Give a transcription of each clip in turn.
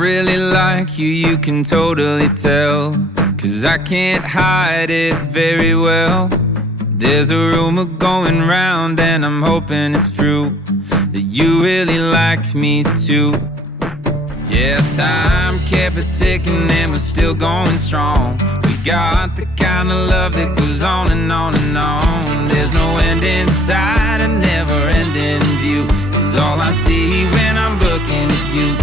really like you, you can totally tell, 'cause I can't hide it very well. There's a rumor going round and I'm hoping it's true, that you really like me too. Yeah, time kept it ticking and we're still going strong. We got the kind of love that goes on and on and on. There's no end in sight, a never-ending view is all I see when I'm looking at you.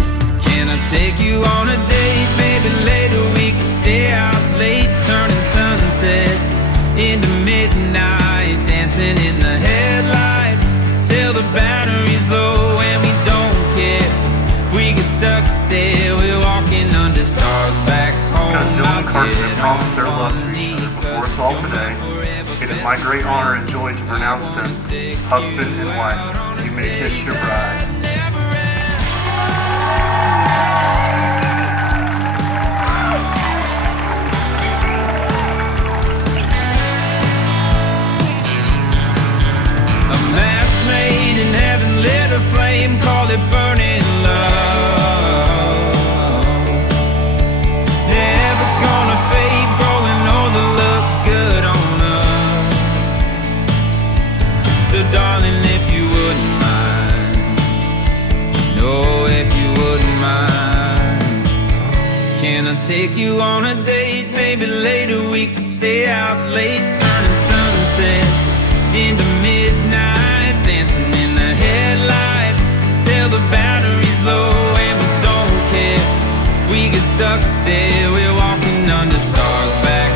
Can I take you on a date? Maybe later we can stay out late, turning sunsets into midnight, dancing in the headlights till the battery's low and we don't care. If we get stuck there, we're walking under stars back home. Because Dylan and Carson have promised their love to each other before us all today, it is my great honor and joy to pronounce them husband and wife. You may kiss your bride. Lit a flame, call it burning love. Never gonna fade, growing older, look good on us. So darling, if you wouldn't mind, no, if you wouldn't mind, can I take you on a date? Maybe later we can stay out late, turning sunsets into midnight, dancing in the headlights till the battery's low and we don't care. If we get stuck there, we're walking under stars back